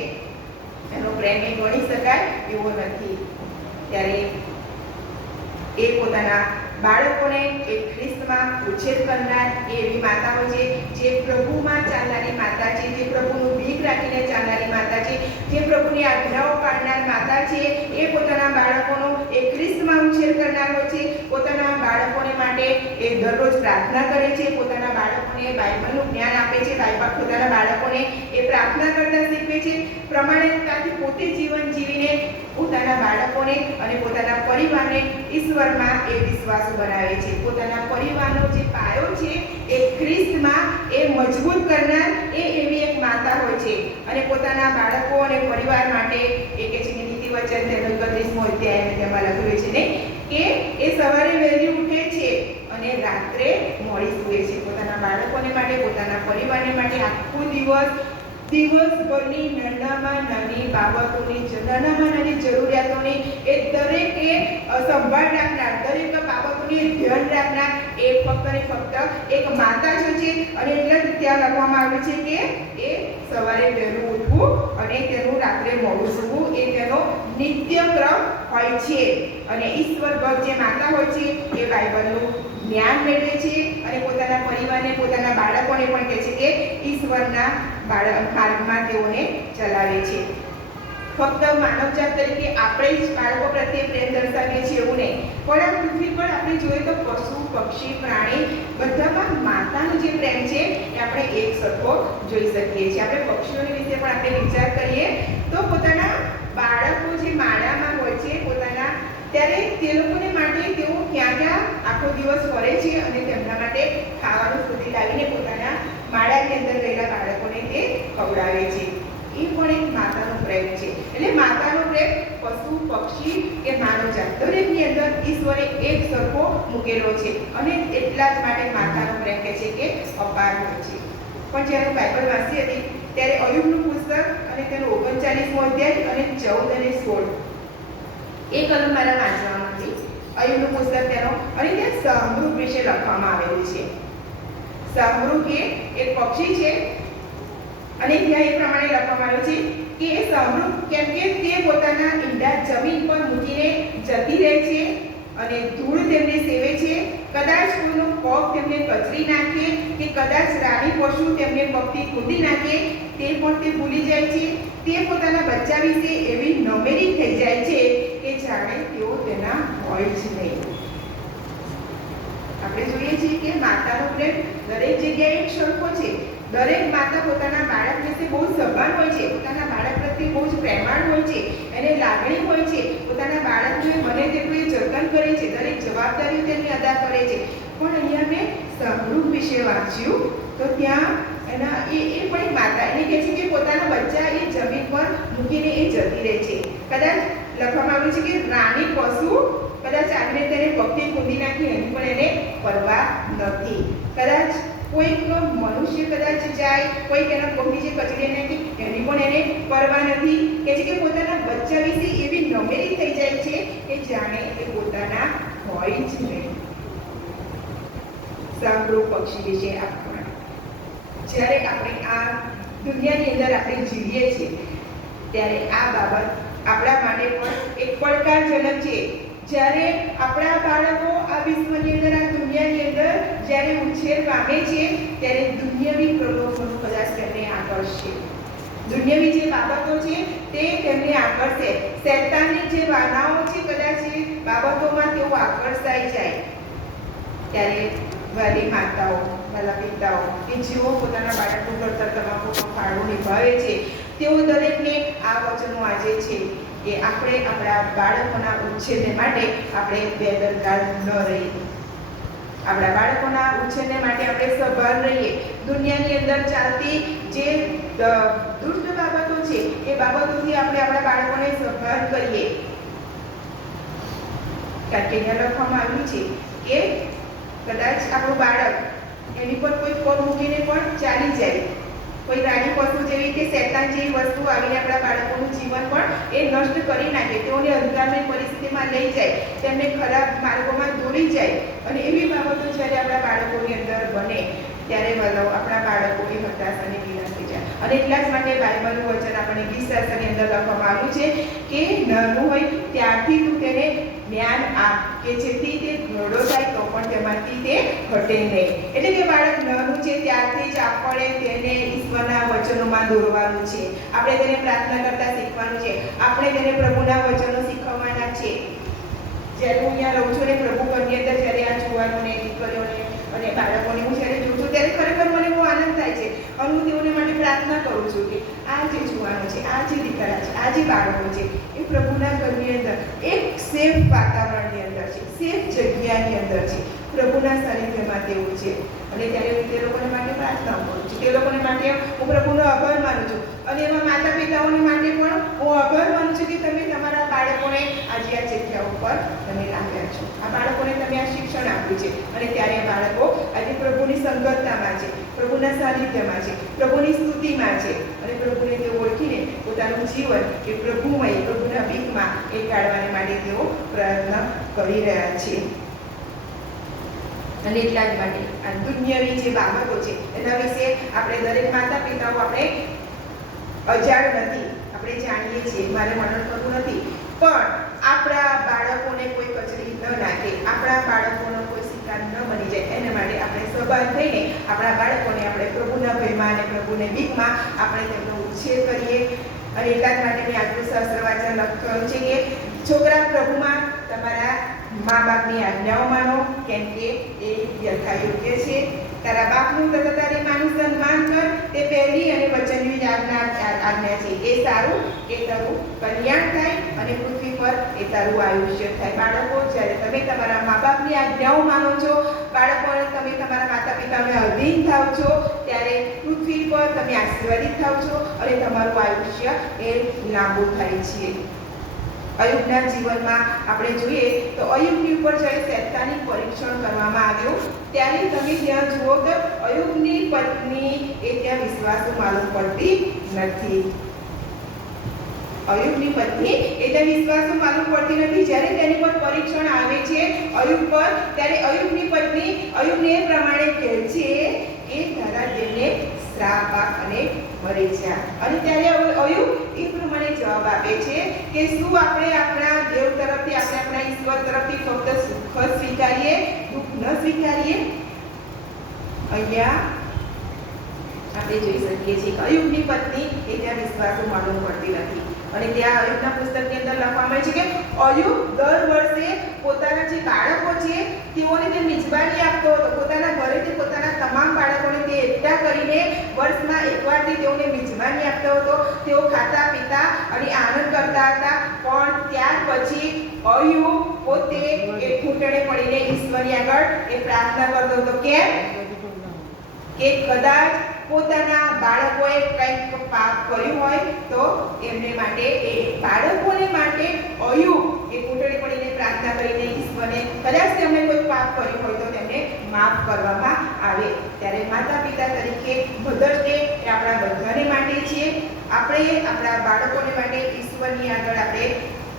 એનો પ્રેમ એ ગણી શકાય એવો નથી. ત્યારે એ પોતાના બાળકોને એ ખ્રિસ્તમાં ઉછેર કરનાર એવી માતા હોય છે, જે પ્રભુમાં ચાલનારી માતા છે, જે પ્રભુનું ભીખ રાખીને ચાલનારી માતા છે, જે પ્રભુની આજ્ઞાઓ પાડનાર માતા છે. એ પોતાના બાળકોનો એ ખ્રિસ્તમાં ઉછેર કરનાર હોય છે, પોતાના બાળકોને માટે એ દરરોજ પ્રાર્થના કરે છે, પોતાના બાળકોને બાઇબલનું જ્ઞાન આપે છે, પોતાના બાળકોને એ પ્રાર્થના કરતા શીખવે છે, પ્રમાણિકતાથી પોતે જીવન જીવીને પોતાના બાળકોને અને પોતાના પરિવારને ઈશ્વરમાં એ વિશ્વાસુ બનાવે છે. પોતાના પરિવારનો જે પાયો છે એ ખ્રિસ્તમાં એ મજબૂત કરનાર એ એવી એક માતા હોય છે. અને પોતાના બાળકો અને પરિવાર માટે એ કે છે કે નીતિવચન તેનો 31મો અધ્યાય તેમાં લખ્યું છે ને કે એ સવારે વહેલી ઉઠે છે અને રાત્રે મોડી સૂએ છે. પોતાના બાળકોને માટે, પોતાના પરિવારને માટે આખો દિવસભરની નાનામાં નાની બાબતોની, નાનામાં નાની જરૂરિયાતોની એ દરેકે સંભાળ રાખનાર, દરેક બાબતોની ધ્યાન રાખનાર એ ફક્ત ને ફક્ત એક માતા જ છે. અને એટલે જ ત્યાં લખવામાં આવ્યું છે કે એ સવારે વહેલું ઉઠવું અને તેનું રાત્રે મોડું સૂવું એ તેનો નિત્યક્રમ હોય છે. અને ઈશ્વર ભક્ત જે માતા હોય છે એ બાઇબલનું જ્ઞાન મેળવે છે અને પોતાના પરિવારને, પોતાના બાળકોને પણ કહે છે કે ઈશ્વરના માર્ગમાં તેઓને ચલાવે છે. ફક્ત માનવજાત તરીકે આપણે જ બાળકો પ્રત્યે પ્રેમ દર્શાવીએ છીએ એવું નહીં, પણ આ પૃથ્વી પર આપણે જોઈએ તો પશુ, પક્ષી, પ્રાણી બધામાં માતાનો જે પ્રેમ છે એ આપણે એક સરખો જોઈ શકીએ છીએ. આપણે પક્ષીઓની વિશે પણ આપણે વિચાર કરીએ તો પોતાના બાળકો જે માળામાં હોય છે પોતાના, ત્યારે તે લોકોને માટે તેઓ ક્યાં ક્યાં આખો દિવસ ફરે છે અને તેમના માટે ખાવાનું શોધી લાવીને પોતાના માળાની અંદર રહેલા બાળકોને તે ખવડાવે છે. એ પણ એક માતાનો પ્રેમ છે. એટલે માતાનો પ્રેમ પશુ, પક્ષી કે માનવજાત દરેકની અંદર ઈશ્વરે એક સરખો મૂકેલો છે. અને એટલા જ માટે માતાનો પ્રેમ કહે છે કે અપાર હોય છે. પણ જ્યારે બાઇબલ વાંચી હતી ત્યારે અયુબનું પુસ્તક અને તેનો 39મો અધ્યાય અને 14 અને 16 એ કલમ મારા વાંચવામાં હતી. અયુબનું પુસ્તક તેનો, અને ત્યાં શાહમૃગ વિશે લખવામાં આવેલું છે. શાહમૃગ એ એક પક્ષી છે અને ત્યાં એ પ્રમાણે લખવામાં આવ્યું છે કે એ શાહમૃગ કેમ કે તે પોતાના ઈંડા જમીન પર મૂકીને જતી રહે છે અને ધૂળ તેમને સેવે છે. કદાચ કોઈનો પગ તેમને કચરી નાખે કે કદાચ રાણી પશુ તેમને પગથી કૂદી નાખે તે પણ તે ભૂલી જાય છે. તે પોતાના બચ્ચા વિશે એવી નમેરી થઈ જાય છે કે જાણે તેઓ તેના હોય જ નહીં. આપણે જોઈએ છીએ કે માતાનો પ્રેમ દરેક જગ્યાએ એક સરખો છે. દરેક માતા પોતાના બાળક વિશે બહુ સભાન હોય છે, પોતાના બાળક પ્રત્યે બહુ જ પ્રેમાળ હોય છે, એને લાગણી હોય છે, પોતાના બાળકને બને તેટલું એ જતન કરે છે, દરેક જવાબદારીઓ તેની અદા કરે છે. પણ અહીંયા મેં શાહમૃગ વિશે વાંચ્યું તો ત્યાં એના એ પણ એક માતા એને કહે છે કે પોતાના બચ્ચા એ જમીન પર મૂકીને એ જતી રહે છે. કદાચ લખવામાં આવ્યું છે કે રાણી પશુ કદાચ આવીને તેને પગથી કૂદી નાખી એની પણ એને પરવા નથી. કદાચ કોઈક મનુષ્ય કદાચ જાય, કોઈક એના પગની જે કચડી નાખી એની પણ એને પરવા નથી. કહે છે કે પોતાના બચ્ચા વિશે એવી નમેરી થઈ જાય છે કે જાણે એ પોતાના હોય જ નહીં. શાહમૃગ પક્ષી વિશે આપણે જ્યારે આપણે આ દુનિયાની અંદર આપણે જીવીએ છીએ ત્યારે આ બાબત આપણા માટે પણ એક પડકારજનક છે. જ્યારે આપણા બાળકો આ વિશ્વની અંદર, આ દુનિયાની અંદર જ્યારે ઉછેર પામે છે ત્યારે દુનિયાવી પ્રલોભનો કદાચ તેમને આકર્ષશે. દુનિયાવી જે બાબતો છે તે તેમને આકર્ષે. શૈતાનની જે વાનાઓ છે કદાચ એ બાબતોમાં તેઓ આકર્ષાઈ જાય. ત્યારે વાલી માતાઓ, વાલા પિતાઓ કે જેઓ પોતાના બાળકનું ઘડતર કરવામાં ફાળો નિભાવે છે તેઓ દરેકને આ વચનો આજે છે કે આપણે આપણા બાળકોના ઉછેરને માટે આપણે બેદરકાર ન રહીએ. આપણા બાળકોના ઉછેરને માટે આપણે સભાન રહીએ. દુનિયાની અંદર ચાલતી જે દુષ્ટ બાબતો છે એ બાબતોથી આપણે આપણા બાળકોને સભાન કરીએ. કારણ કે અહીંયા લખવામાં આવ્યું છે કે કદાચ આપણું બાળક એની પર કોઈ પગ મૂકીને પણ ચાલી જાય, કોઈ રાણી પશુ જેવી કે શૈતાન જેવી વસ્તુ આવીને આપણા બાળકોનું જીવન પણ એ નષ્ટ કરી નાખે, તેઓને અંધકારની પરિસ્થિતિમાં લઈ જાય, તેમને ખરાબ માર્ગોમાં દોરી જાય. અને એવી બાબતો જ્યારે આપણા બાળકોની અંદર બને ત્યારે આપણા બાળકો એ હતાશ અને નિરાશ થઈ જાય. અને એટલા જ માટે બાઇબલનું વચન આપણને 20 શાસ્ત્રની અંદર લખવામાં આવ્યું છે કે નાનું હોય ત્યારથી તું તેને જ્ઞાન આપ કે જેથી તે ઘરડો થાય તો પણ તેમાંથી તે ઘટે નહીં. એટલે કે બાળક નાનું છે ત્યારથી જ આપણે તેને ઈશ્વરના વચનોમાં દોરવાનું છે. આપણે તેને પ્રાર્થના કરતા શીખવાનું છે. આપણે તેને પ્રભુના વચનો શીખવવાના છે. જ્યારે હું અહીંયા રહું છું ને પ્રભુ ઘરની અંદર જ્યારે આ અને હું તેઓને માટે પ્રાર્થના કરું છું કે આ જે જુવાનો છે, આ જે દીકરા છે, આ જે બાળકો છે, એ પ્રભુના ઘરની અંદર એક સેફ વાતાવરણની અંદર છે, સેફ જગ્યાની અંદર છે, પ્રભુના સાનિધ્યમાં તેઓ છે. અને ત્યારે હું તે લોકોને માટે પ્રાર્થના કરું છું, તે લોકોને માટે હું પ્રભુનો આભાર માનું છું. અને એમાં માતા પિતાઓને માટે પણ હું આભાર માનું છું કે તમે તમારા બાળકોને આજે આ જગ્યા ઉપર તમે લાવ્યા છો, આ બાળકોને તમે આ શિક્ષણ આપ્યું છે. અને ત્યારે આ બાળકો આજે પ્રભુની સંગતતામાં છે, પ્રભુના સાનિધ્યમાં છે, પ્રભુની સ્તુતિમાં છે. અને પ્રભુને તેઓ ઓળખીને પોતાનું જીવન એ પ્રભુમય, પ્રભુના બીકમાં એ કાઢવાને માટે તેઓ પ્રયત્ન કરી રહ્યા છે. અને એટલા જ માટે આ દુનિયાવી જે બાબતો છે એના વિશે આપણે દરેક માતા પિતાઓ આપણે અજાણ નથી, આપણે જાણીએ છીએ, મારે વર્ણન કરવું નથી. પણ આપણા બાળકોને કોઈ કચરી ન નાખે, આપણા બાળકોનો કોઈ શિકાર ન બની જાય, એના માટે આપણે સભાન થઈને આપણા બાળકોને આપણે પ્રભુના ભયમાં અને પ્રભુને બીકમાં આપણે તેમનો ઉછેર કરીએ. અને એટલા જ માટે મેં આજનું શાસ્ત્ર વાંચન લખ્યું છે કે છોકરા પ્રભુમાં તમારા મા બાપની આજ્ઞાઓ માનો, કેમ કે એ યથાયોગ્ય છે. તારા બાપનું તથા તારી માનું સન્માન કર, તે પહેલી અને વચનની આજ્ઞા છે. એ સારું કે તારું કલ્યાણ થાય અને પૃથ્વી પર એ તારું આયુષ્ય થાય. બાળકો, જ્યારે તમે તમારા મા બાપની આજ્ઞાઓ માનો છો, બાળકોને તમે તમારા માતા પિતાને અધીન થાવ છો, ત્યારે પૃથ્વી પર તમે આશીર્વાદિત થાવ છો અને તમારું આયુષ્ય એ લાંબુ થાય છે. અયુબના જીવનમાં આપણે જોઈએ તો અયુબની ઉપર જ્યારે શૈતાનિક પરીક્ષણ કરવામાં આવ્યું ત્યારે તમે ત્યાં જુઓ તો અયુબની પત્ની એ ત્યાં વિશ્વાસુ માલુમ પડતી નથી. અયુબની પત્ની એ ત્યાં વિશ્વાસુ માલુમ પડતી નથી. જ્યારે તેની પર પરીક્ષણ આવે છે અયુબ પર, ત્યારે અયુબની પત્ની અયુબને એ પ્રમાણે કહે છે કે તારા દેવને શ્રાપ આપ અને મરી જા. અને ત્યારે અયુબ એ પ્રમાણે જવાબ આપે છે કે શું આપણે આપણા દેવ તરફથી, આપણે આપણા ઈશ્વર તરફથી ફક્ત સુખ જ સ્વીકારીએ, દુઃખ ન સ્વીકારીએ? અહીંયા આપણે જોઈ શકીએ છીએ કે અયુબની પત્ની એ ત્યાં વિશ્વાસુ માલુમ પડતી નથી. અને ત્યાં અયુબના પુસ્તકની અંદર લખવામાં આવે છે કે અયુબ દર વર્ષે પોતાના જે બાળકો છે તેઓને તે મિજબાની આપતો હતો. પોતાના ઘરેથી પોતાના તમામ બાળકોને તે એકઠા કરીને વર્ષમાં એકવારથી તેઓને મિજબાની આપતો હતો. તેઓ ખાતા પીતા અને આનંદ કરતા હતા. પણ ત્યાર પછી અયુબ પોતે એ ઘૂંટણે પડીને ઈશ્વરની આગળ એ પ્રાર્થના કરતો હતો. કેમ કે કદાચ પોતાના બાળકોએ કંઈક પાપ કર્યું હોય તો એમને માટે, એ બાળકોને માટે અયુબ એ ઘૂંટણે પડીને પ્રાર્થના કરીને ઈશ્વરને કદાચ તેમણે કોઈ પાપ કર્યું હોય તો તેમને માફ કરવામાં આવે. ત્યારે માતા પિતા તરીકે મધર્સ ડે એ આપણા બધાને માટે છે. આપણે આપણા બાળકોને માટે ઈશ્વરની આગળ આપણે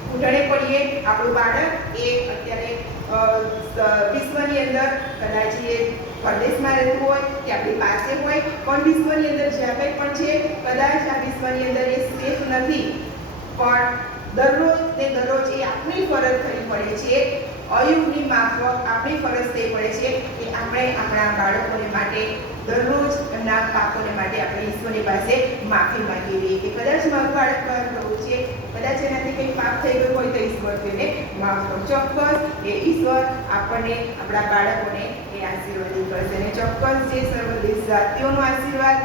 ઘૂંટણે પડીએ. આપણું બાળક એ અત્યારે વિશ્વની અંદર કદાચ એ પરદેશમાં રહેતું હોય કે આપણી પાસે હોય, પણ વિશ્વની અંદર જ્યાં કંઈ પણ છે કદાચ આ વિશ્વની અંદર એ સેફ નથી. પણ દરરોજ ને દરરોજ એ આપણી ફરજ થવી પડે છે, અયુબની માફક આપણી ફરજ થઈ પડે છે કે આપણે આપણા બાળકોને માટે દરરોજ એમના પાપોને માટે આપણે ઈશ્વરની પાસે માફી માંગી લઈએ કે કદાચ મારું બાળક બહાર ગયું છે, કદાચ એનાથી કંઈ પાપ થઈ ગયું હોય તો ઈશ્વર તેને માફ કરો. ચોક્કસ એ ઈશ્વર આપણને, આપણા બાળકોને એ આશીર્વાદિત કરશે. અને ચોક્કસ જે સર્વદેશ જાતિઓનો આશીર્વાદ,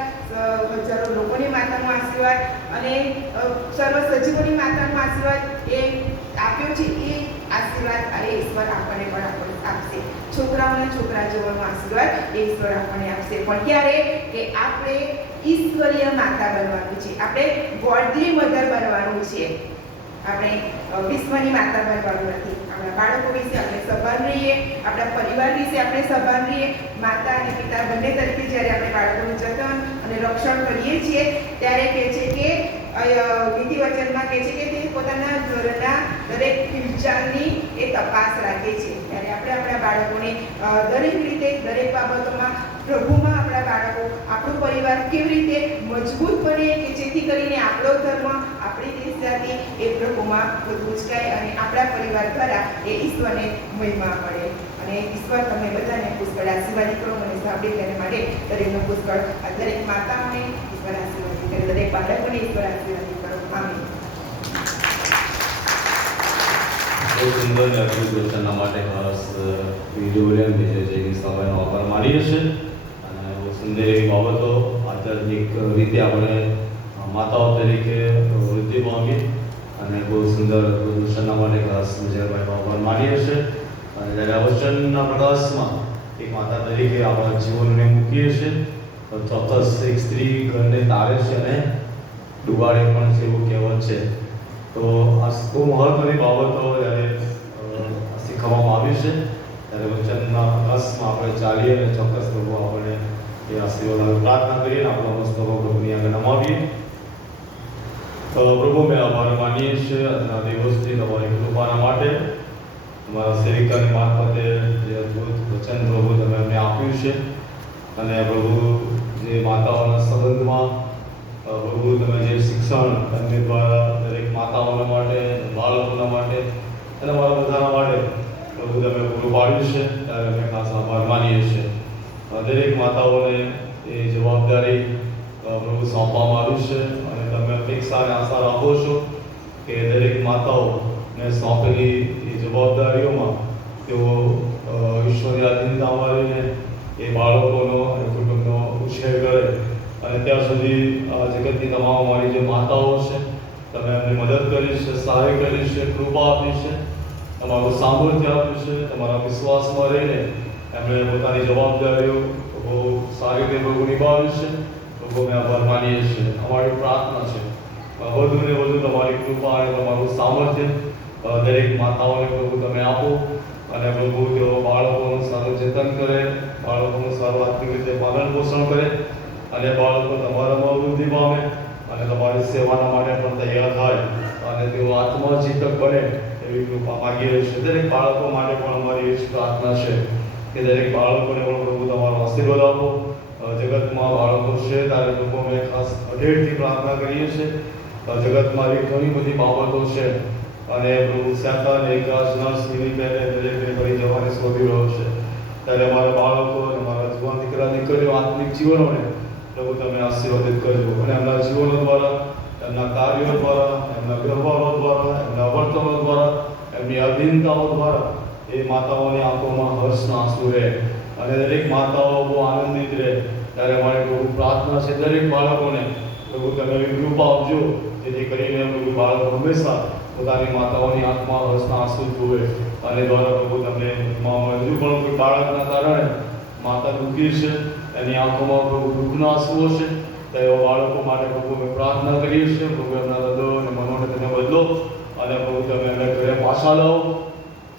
હજારો લોકોની માતાનો આશીર્વાદ અને સર્વ સજીવોની માતાનો આશીર્વાદ એ આપ્યો છે, એ આશીર્વાદ એ ઈશ્વર આપણને પણ આપશે. છોકરાઓને છોકરા જેવાનો આશીર્વાદ એ ઈશ્વર આપણને આપશે. પણ ક્યારે? કે આપણે ઈશ્વરીય માતા બનવાનું છે, આપણે ગોડલી મધર બનવાનું છે. આપણે વિશ્વની માતા બનવાનું નથી. આપણા બાળકો વિશે આપણે સભાન રહીએ, આપણા પરિવાર વિશે આપણે સભાન રહીએ. માતા અને પિતા બંને તરીકે જ્યારે આપણે બાળકોનું જતન અને રક્ષણ કરીએ છીએ ત્યારે કહે છે કે વિધિ વચનમાં કહે છે કે તે પોતાના ઘરના દરેક હિલચાલની એ તપાસ રાખે છે. ત્યારે આપણે આપણા બાળકોને દરેક રીતે, દરેક બાબતોમાં પ્રભુમાં આપણા બાળકો, આપણું પરિવાર કેવી રીતે મજબૂત બને કે જેથી કરીને આપણો ધર્મ, આપણી દેશ જાતિ એ પ્રભુમાં ઉચકાય અને આપણા પરિવાર દ્વારા એ ઈશ્વરને મહિમા મળે. અને ઈશ્વર તમે બધાને પુષ્કળ આશીર્વાદિત કરો. મને સાંભળી તેના માટે દરેકનો પુષ્કળ, દરેક માતાઓને ઈશ્વર આશીર્વાદિત કરે, દરેક બાળકોને ઈશ્વર આશીર્વાદિત કરો. આમીન. બહુ સુંદર અને અદ્ભુત વચનના માટે ખાસ વિડીયો વિલિયમ જે છે એ સભાનો આભાર માનીએ છીએ. અને બહુ સુંદર એવી બાબતો ધાર્મિક રીતે આપણે માતાઓ તરીકે વૃદ્ધિ પામી અને બહુ સુંદર વચનના માટે ખાસ વિજયભાઈ આભાર માનીએ છીએ. અને જ્યારે આ વચનના પ્રકાશમાં એક માતા તરીકે આપણા જીવનને મૂકીએ છીએ તો ચોક્કસ એક સ્ત્રી ઘરને તારે છે અને ડુબાડે પણ છે એવું કહેવત છે. તો આ બહુ મહત્વની બાબતો જ્યારે શીખવવામાં આવી છે ત્યારે વચનના પ્રકાશમાં આપણે ચાલીએ અને ચોક્કસ પ્રભુ આપણે એ આશીર્વાદ પ્રાર્થના કરીએ અને આપણો મસ્તકો પ્રભુની આગળ નમાવીએ. પ્રભુ મેં આભાર માનીએ છીએ આજના દિવસથી તમારી કૃપાના માટે. તમારા સેવિકાની મારફતે જે અદ્ભુત વચન પ્રભુ તમે અમને આપ્યું છે અને પ્રભુ જે માતાઓના સંબંધમાં પ્રભુ તમે જે શિક્ષણ એમની દ્વારા દરેક માતાઓના માટે, બાળકોના માટે અને મારા બધાના માટે પ્રભુ તમે પૂરું પાડ્યું છે ત્યારે અમે ખાસ આભાર માનીએ છીએ. દરેક માતાઓને એ જવાબદારી પ્રભુ સોંપવામાં આવ્યું છે અને તમે અપેક્ષા અને આશા રાખો છો કે દરેક માતાઓને સોંપેલી એ જવાબદારીઓમાં તેઓ ઈશ્વરની આધીનતામાં રહીને એ બાળકોનો અને કુટુંબનો ઉછેર કરે અને ત્યાં સુધી આ જગતની તમામ અમારી જે માતાઓ છે તમે એમની મદદ કરી છે, સહાય કરી છે, કૃપા આપી છે, તમારું સામર્થ્ય આપ્યું છે. તમારા વિશ્વાસમાં રહીને એમણે પોતાની જવાબદારીઓ બહુ સારી રીતે પ્રભુ નિભાવી છે. પ્રભુ અમે આભાર માનીએ છીએ. અમારી પ્રાર્થના છે વધુ ને વધુ તમારી કૃપા અને તમારું સામર્થ્ય દરેક માતાઓને પ્રભુ તમે આપો અને પ્રભુ તેઓ બાળકોનું સારું જતન કરે, બાળકોનું સારું આર્થિક રીતે પાલન પોષણ કરે અને બાળકો તમારામાં વૃદ્ધિ પામે અને તમારી સેવાના માટે પણ તૈયાર થાય અને તેઓ આત્મચિંતક બને એવી કૃપા માગીએ છીએ. દરેક બાળકો માટે પણ અમારી એ જ પ્રાર્થના છે કે દરેક બાળકોને પણ પ્રભુ તમારો આશીર્વાદ આપો. જગતમાં બાળકો છે ત્યારે પ્રભુ અમે ખાસ અઢેડથી પ્રાર્થના કરીએ છીએ. જગતમાં એવી ઘણી બધી બાબતો છે અને પ્રભુ શેતાન એકાશ નર્સની પહેલે દરેકને કરી જવાની શોધી રહ્યો છે ત્યારે અમારા બાળકો અને મારા જુવાન દીકરા દીકરીઓ આત્મિક જીવનોને પ્રભુ તમે આશીર્વાદિત કરજો અને એમના જીવનો દ્વારા, એમના કાર્યો દ્વારા, એમના વ્યવહારો દ્વારા, એમના વર્તનો દ્વારા, એમની અધીનતાઓ દ્વારા એ માતાઓની આંખોમાં હર્ષના આંસુ રહે અને દરેક માતાઓ બહુ આનંદિત રહે ત્યારે અમારી પ્રભુ પ્રાર્થના છે દરેક બાળકોને પ્રભુ તમે એવી કૃપા આપજો જેથી કરીને પ્રભુ બાળકો હંમેશા પોતાની માતાઓની આંખમાં હર્ષના આંસુ જુએ અને દ્વારા પ્રભુ તમને હજુ પણ કોઈ બાળકના કારણે માતા દુઃખી છે, એની આંખોમાં પ્રભુ દુઃખના આંસુઓ છે તો એવા બાળકો માટે પ્રભુ અમે પ્રાર્થના કરીએ છીએ. પ્રભુ એમના હૃદયો અને મનોને તમે બદલો અને પ્રભુ તમે એમને ઘરે પાછા લાવો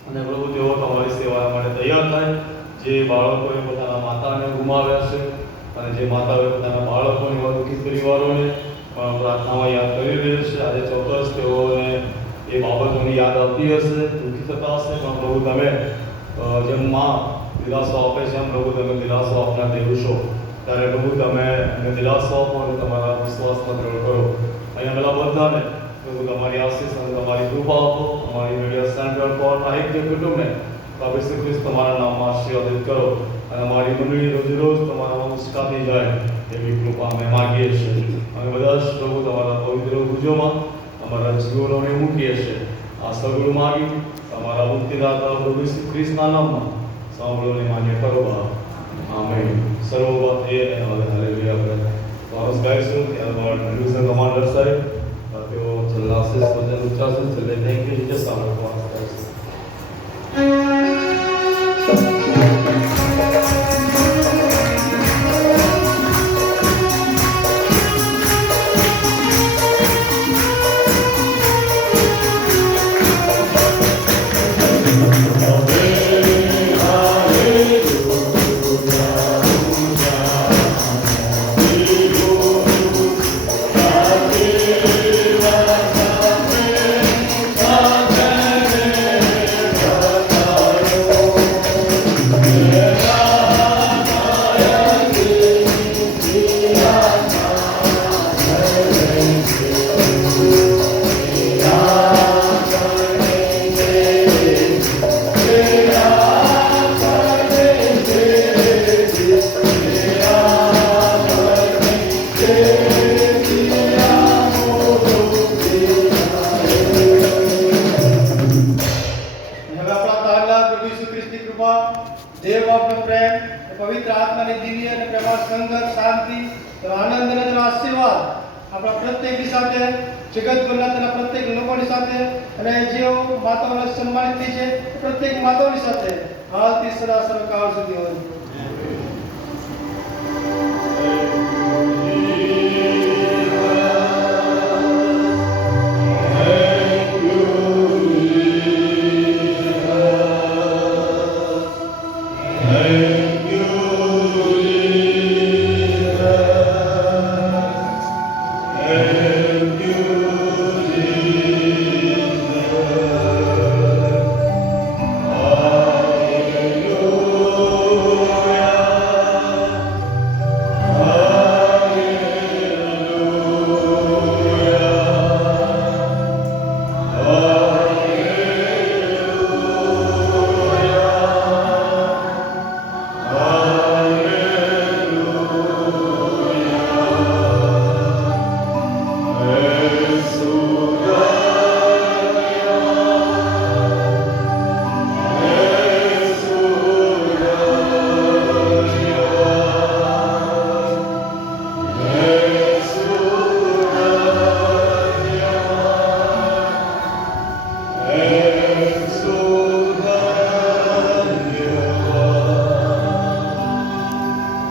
અને પ્રભુ તેઓ તમારી સેવા માટે તૈયાર થાય. જે બાળકોએ પોતાના માતાને ગુમાવ્યા છે અને જે માતાઓએ પોતાના બાળકોની દુઃખી પરિવારોને પ્રાર્થનામાં યાદ કરી રહી છે આજે ચોક્કસ તેઓને એ બાબતોની યાદ આવતી હશે, દુઃખી થતા હશે પણ પ્રભુ તમે જેમ માં દિલાસો આપે છે એમ પ્રભુ તમે દિલાસો આપનાર દેવ છો ત્યારે પ્રભુ તમે એમને દિલાસો આપો અને તમારા વિશ્વાસમાં દ્રઢ કરો. અહીંયા પેલા બધાને પ્રભુ તમારી આશીષ અને તમારી કૃપા આપો. અમારી મીડિયા સેન્ટર ફોર સાહિત્ય કુટુંબને પ્રભુ શ્રી ખ્રિસ્ત તમારા નામમાં આશીર્વાદિત કરો અને અમારી મંડળી રોજ રોજ તમારા મુસ્કાતી જાય એવી કૃપા અમે માગીએ છીએ. અમે બધા જ પ્રભુ તમારા પવિત્ર ભુજોમાં અમારા જીવનોને મૂકીએ છીએ. આ સગળું માગી તમારા મુક્તિદાતા પ્રભુ શ્રી ખ્રિસ્તના નામમાં સાંભળોને માન્ય કરો. આમેન. સર્વોપત એ હાલેલુયા. આપણે વારસ ગાઈશું ત્યારબાદ ડિવિઝન કમાન્ડર સાહેબ તેઓ છેલ્લા આશીષ વચન ઉચ્ચારશે. છેલ્લે થેન્ક યુ જીસસ આપણે વારસ ગાઈશું. દેવ બાપનો પ્રેમ, પવિત્ર આત્માની દિવ્ય અને પ્રમાણ સંગત, શાંતિ તેનો આનંદ અને તેનો આશીર્વાદ આપણા પ્રત્યેકની સાથે, જગતભરના તેના પ્રત્યેક લોકોની સાથે અને જેઓ માતાઓને સન્માનિત થઈ છે પ્રત્યેક માતાઓની સાથે હાલથી સદા સર્વકાળ સુધી હોય.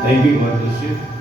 Thank you, God bless you.